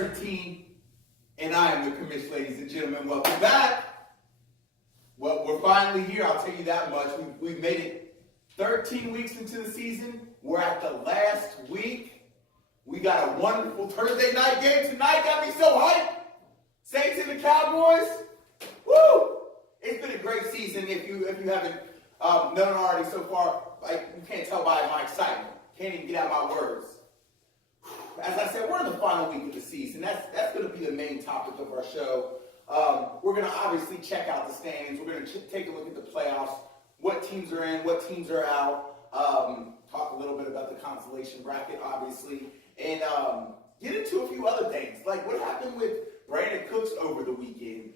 13, and I am the commission, ladies and gentlemen. Welcome back. Well, we're finally here, I'll tell you that much. We've made it 13 weeks into the season. We're at the last week. We got a wonderful Thursday night game tonight. Got me so hyped. Saints and the Cowboys. Woo! It's been a great season. If you haven't known already so far, like you can't tell by my excitement. Can't even get out my words. As I said, we're in the final week of the season. That's going to be the main topic of our show. We're going to obviously check out the standings. We're going to take a look at the playoffs, what teams are in, what teams are out. Talk a little bit about the consolation bracket, obviously, and get into a few other things, like what happened with Brandin Cooks over the weekend.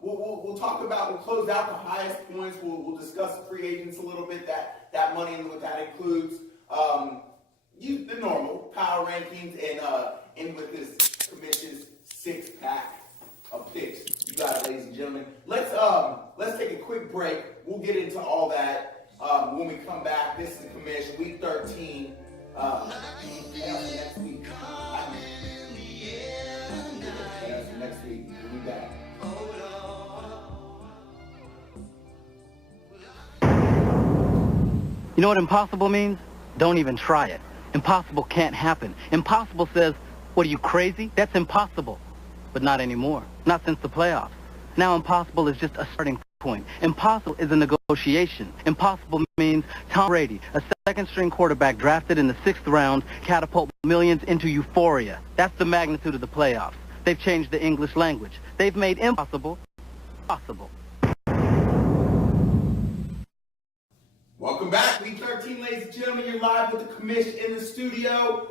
We'll talk about, we'll close out the highest points. We'll discuss free agents a little bit, that money and what that includes. The normal power rankings and with this commission's 6-pack of picks. You got it, ladies and gentlemen. Let's take a quick break. We'll get into all that when we come back. This is the commission, week 13. Next week. Next week. We'll be back. You know what impossible means? Don't even try it. Impossible can't happen. Impossible says, what are you, crazy? That's impossible. But not anymore. Not since the playoffs. Now impossible is just a starting point. Impossible is a negotiation. Impossible means Tom Brady, a second-string quarterback drafted in the 6th round, catapult millions into euphoria. That's the magnitude of the playoffs. They've changed the English language. They've made impossible possible. Welcome back, week 13, ladies and gentlemen. You're live with the commission in the studio.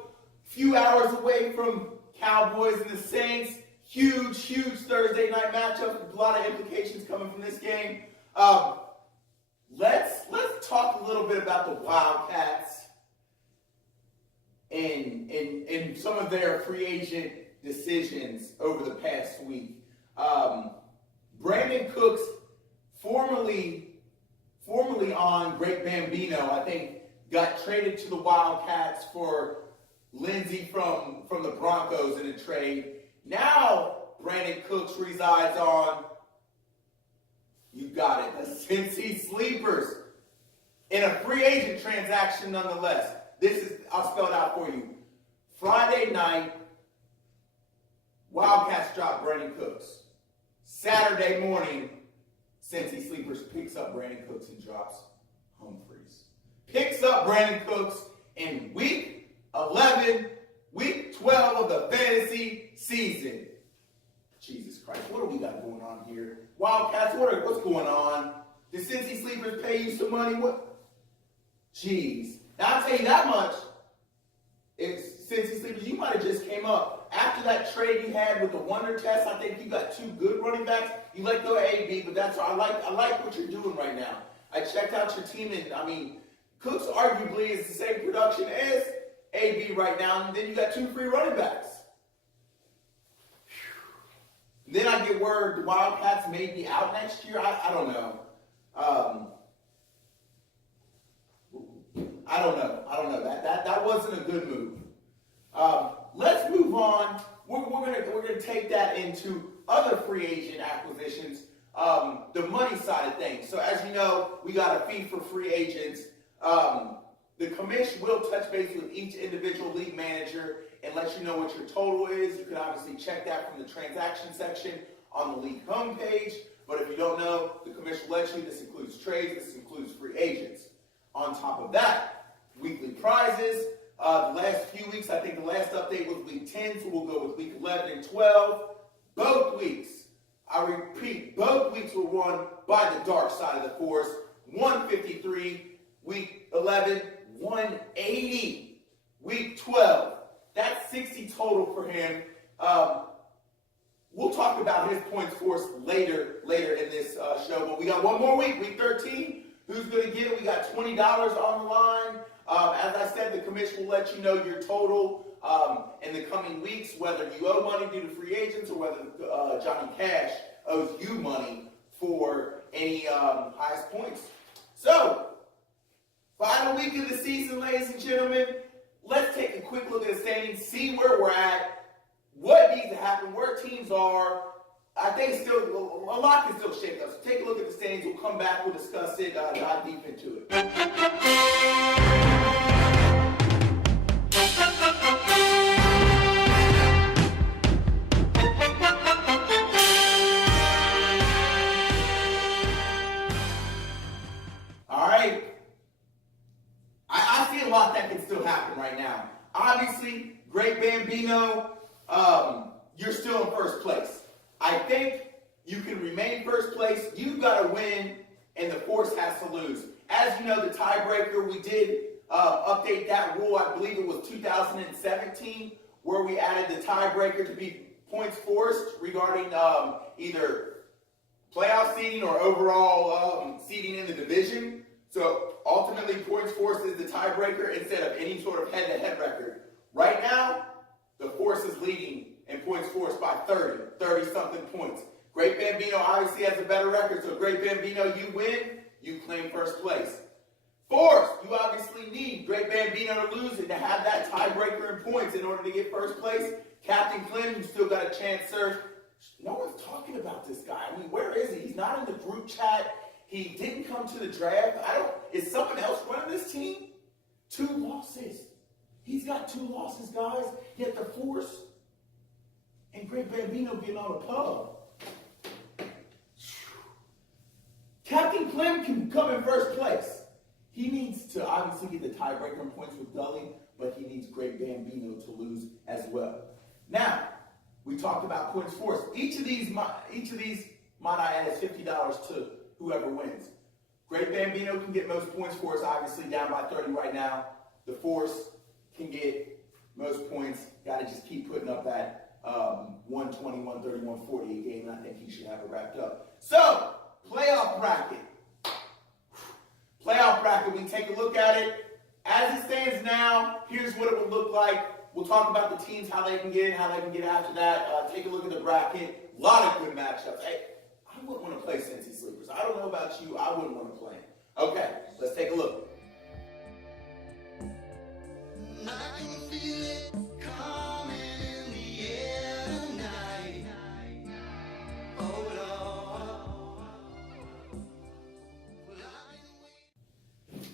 Few hours away from Cowboys and the Saints. Huge Thursday night matchup with a lot of implications coming from this game. Let's talk a little bit about the Wildcats and some of their free agent decisions over the past week. Brandin Cooks, formerly on Great Bambino, I think, got traded to the Wildcats for Lindsey from the Broncos in a trade. Now, Brandin Cooks resides on, you got it, the Cincy Sleepers in a free agent transaction nonetheless. I'll spell it out for you. Friday night, Wildcats drop Brandin Cooks. Saturday morning, Cincy Sleepers picks up Brandin Cooks and drops Humphries. Picks up Brandin Cooks in week 11, week 12 of the fantasy season. Jesus Christ, what do we got going on here? Wildcats, what's going on? Did Cincy Sleepers pay you some money? What? Jeez. Now, I'll tell you that much. It's Cincy Sleepers, you might have just came up. After that trade you had with the Wonder Test, I think you got 2 good running backs. You let go of AB, but that's I like what you're doing right now. I checked out your team, and I mean, Cooks arguably is the same production as AB right now, and then you got 2 free running backs. Then I get word the Wildcats may be out next year. I don't know. I don't know. That wasn't a good move. Let's move on. We're gonna take that into other free agent acquisitions, the money side of things. So as you know, we got a fee for free agents. The commission will touch base with each individual league manager and let you know what your total is. You can obviously check that from the transaction section on the league homepage. But if you don't know, the commission will let you. This includes trades. This includes free agents. On top of that, weekly prizes. The last few weeks, I think the last update was week 10, so we'll go with week 11 and 12. Both weeks, I repeat, both weeks were won by the dark side of the force. 153, week 11, 180, week 12. That's 60 total for him. We'll talk about his points for us later in this show, but we got one more week, week 13. Who's going to get it? We got $20 on the line. As I said, the commission will let you know your total in the coming weeks, whether you owe money due to free agents or whether Johnny Cash owes you money for any highest points. So, final week of the season, ladies and gentlemen. Let's take a quick look at the standings, see where we're at. what needs to happen, where teams are. I think still a lot can still shake up. So take a look at the standings. We'll come back. We'll discuss it. Dive deep into it. All right. I see a lot that can still happen right now. Obviously, Great Bambino, you're still in first place. I think you can remain first place. You've got to win, and the Force has to lose. As you know, the tiebreaker, we did update that rule. I believe it was 2017, where we added the tiebreaker to be points forced regarding either playoff seeding or overall seeding in the division. So ultimately, points forced is the tiebreaker instead of any sort of head-to-head record. Right now, the Force is leading in points forced by 30-something points. Great Bambino obviously has a better record, so Great Bambino, you win, you claim first place. Force, you obviously need Great Bambino to lose and to have that tiebreaker in points in order to get first place. Captain Clem, you still got a chance, sir. No one's talking about this guy. I mean, where is he? He's not in the group chat. He didn't come to the draft. Is someone else running this team? 2 losses. He's got 2 losses, guys. Yet the Force and Great Bambino getting on a pub. Captain Clem can come in first place. He needs to obviously get the tiebreaker in points with Gully, but he needs Great Bambino to lose as well. Now, we talked about points forced. Each of these, might I add, is $50 to whoever wins. Great Bambino can get most points for us, obviously down by 30 right now. The Force can get most points. Got to just keep putting up that 120, 130, 140 a game, and I think he should have it wrapped up. So, playoff bracket. Playoff bracket, we take a look at it. As it stands now, here's what it would look like. We'll talk about the teams, how they can get in, how they can get after that. Take a look at the bracket. A lot of good matchups. Hey, I wouldn't want to play Cincy Sleepers. I don't know about you. I wouldn't want to play them. Okay, let's take a look. I can feel it coming in the air tonight. Oh, Lord.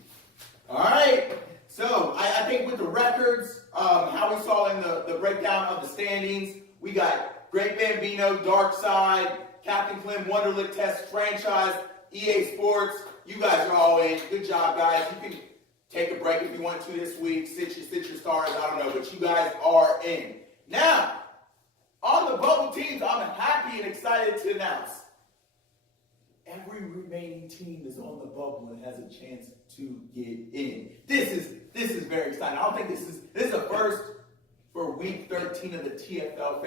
All right. So, I think with the records, how we saw in the breakdown of the standings, we got Great Bambino, Dark Side, Captain Clem, Wonderlic Test Franchise, EA Sports. You guys are all in. Good job, guys. You can take a break if you want to this week. Sit your stars. I don't know, but you guys are in. Now, on the bubble teams, I'm happy and excited to announce every remaining team is on the bubble and has a chance to get in. This is very exciting. I don't think this is a first for week 13 of the TFL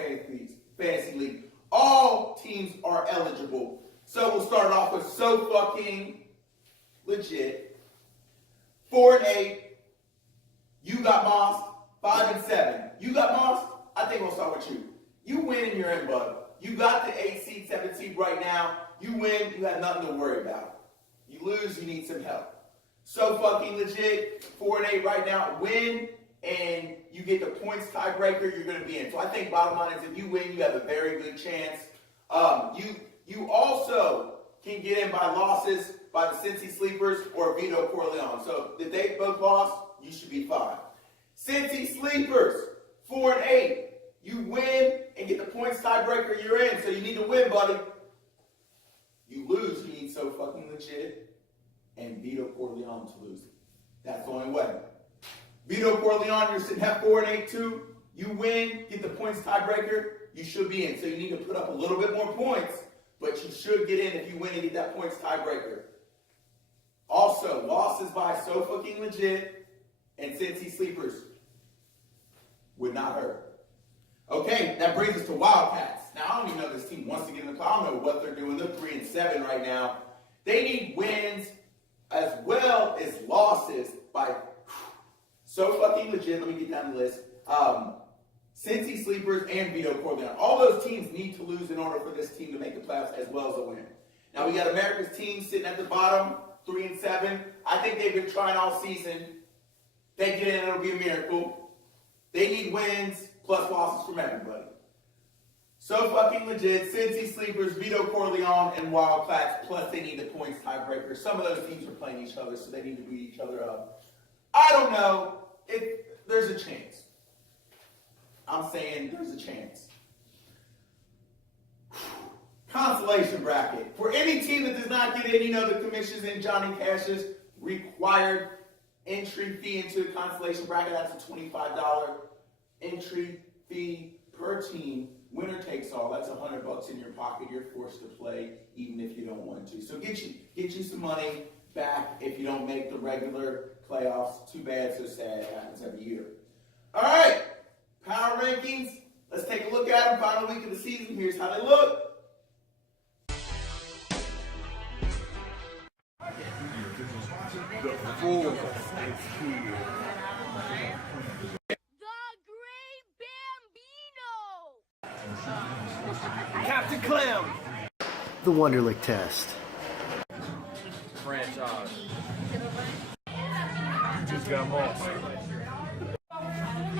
Fantasy League. All teams are eligible. So we'll start off with So Fucking Legit. 4-8. You got Moss. 5-7. You got Moss. I think we'll start with you. You win and you're in, bud. You got the 8 seed, 7 seed right now. You win, you have nothing to worry about. You lose, you need some help. So Fucking Legit. 4-8 right now. Win and you get the points tiebreaker, you're going to be in. So I think bottom line is if you win, you have a very good chance. You also can get in by losses by the Cincy Sleepers or Vito Corleone. So if they both lost, you should be fine. Cincy Sleepers, 4-8. You win and get the points tiebreaker, you're in. So you need to win, buddy. You lose, you need So Fucking Legit and Vito Corleone to lose. That's the only way. Vito Corleone, you're sitting at 4-8 too. You win, get the points tiebreaker, you should be in. So you need to put up a little bit more points, but you should get in if you win and get that points tiebreaker. Also, losses by So Fucking Legit and Cincy Sleepers would not hurt. Okay, that brings us to Wildcats. Now, I don't even know if this team wants to get in the playoffs. I don't know what they're doing. They're 3-7 right now. They need wins as well as losses by So Fucking Legit. Let me get down the list. Cincy Sleepers and Vito Corleone. All those teams need to lose in order for this team to make the playoffs as well as a win. Now, we got America's team sitting at the bottom, 3-7. I think they've been trying all season. They get in, it'll be a miracle. They need wins plus losses from everybody. So fucking legit. Cincy Sleepers, Vito Corleone, and Wildcats. Plus, they need the points tiebreaker. Some of those teams are playing each other, so they need to beat each other up. I don't know. There's a chance. I'm saying there's a chance. Consolation bracket. For any team that does not get any of the commissions in Johnny Cash's required entry fee into the consolation bracket, that's a $25 entry fee per team. Winner takes all. That's $100 in your pocket. You're forced to play even if you don't want to. So get you some money back if you don't make the regular playoffs. Too bad, so sad. It happens every year. All right, power rankings. Let's take a look at them. Final week of the season. Here's how they look. The fool is here. Captain Clem. The Wonderlic Test. Franchise. Just got more.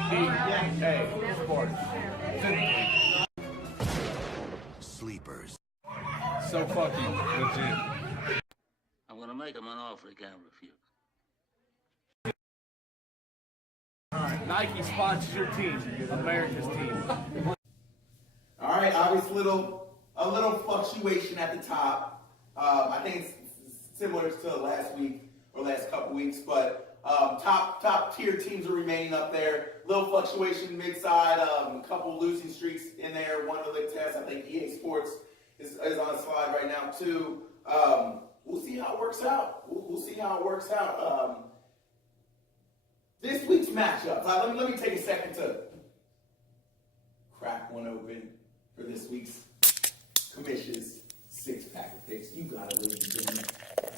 Hey, sports. Sleepers. So fucking legit. I'm gonna make him an offer he can't refuse. Nike sponsors your team, America's team. All right, obviously a little fluctuation at the top. I think it's similar to last week or last couple weeks, but top tier teams are remaining up there. Little fluctuation mid-side, a couple losing streaks in there. Wonderlic Test, I think EA Sports is on a slide right now too. We'll see how it works out. We'll see how it works out. This week's matchup. Let me take a second to crack one open for this week's commission's six-pack of picks. You got it, ladies and gentlemen.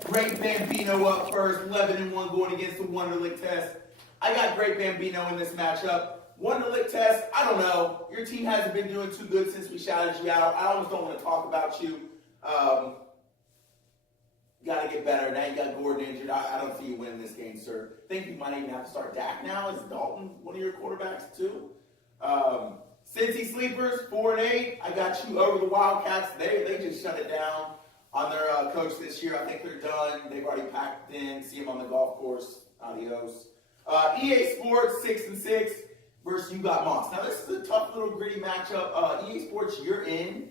Great Bambino up first, 11-1 going against the Wonderlic Test. I got Great Bambino in this matchup. Wonderlic Test, I don't know. Your team hasn't been doing too good since we shouted you out. I almost don't want to talk about you. Got to get better. Now you got Gordon injured. I don't see you winning this game, sir. Think you might even have to start Dak now. Is Dalton one of your quarterbacks too? Cincy Sleepers, 4-8. I got you over the Wildcats. They just shut it down on their coach this year. I think they're done. They've already packed in. See them on the golf course. Adios. EA Sports, 6-6 versus You Got Moss. Now this is a tough little gritty matchup. EA Sports, you're in.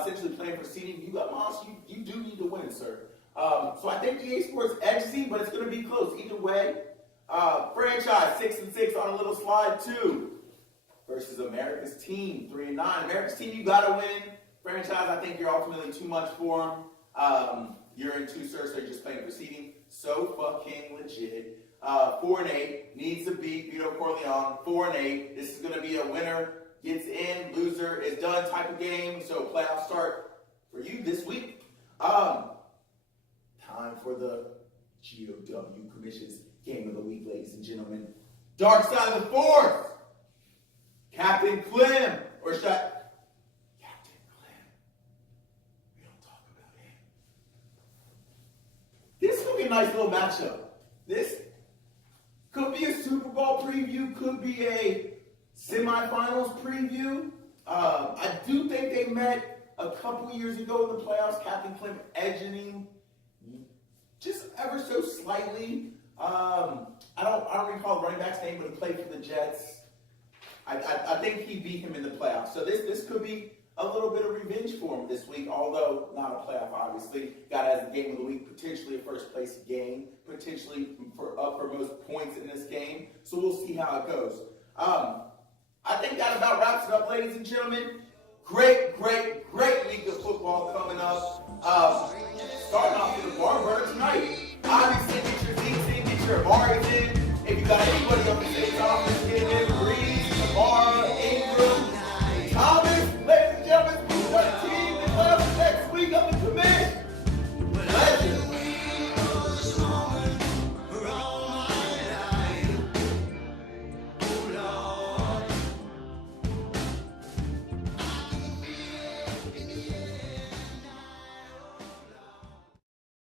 Essentially playing for seeding. You Got Moss, you do need to win, sir. So I think EA Sports edges you, but it's going to be close either way. Franchise 6-6 on a little slide too. Versus America's team 3-9. America's team, you got to win. Franchise, I think you're ultimately too much for them. You're in two, sir, so you're just playing for seeding. So fucking legit. 4-8 needs to beat Vito Corleone. 4-8. This is going to be a winner gets in, loser is done type of game. So playoffs start for you this week. Time for the GOW Commission's Game of the Week, ladies and gentlemen. Dark Side of the Force. Captain Clem. Or should I... Captain Clem. We don't talk about him. This could be a nice little matchup. This could be a Super Bowl preview. Could be a semifinals preview. I do think they met a couple years ago in the playoffs. Captain Clem edging him just ever so slightly. I don't recall the running back's name, but he played for the Jets. I think he beat him in the playoffs. So this could be a little bit of revenge for him this week, although not a playoff, obviously. Got as a game of the week, potentially a first place game, potentially up for most points in this game. So we'll see how it goes. I think that about wraps it up, ladies and gentlemen. Great week of football coming up.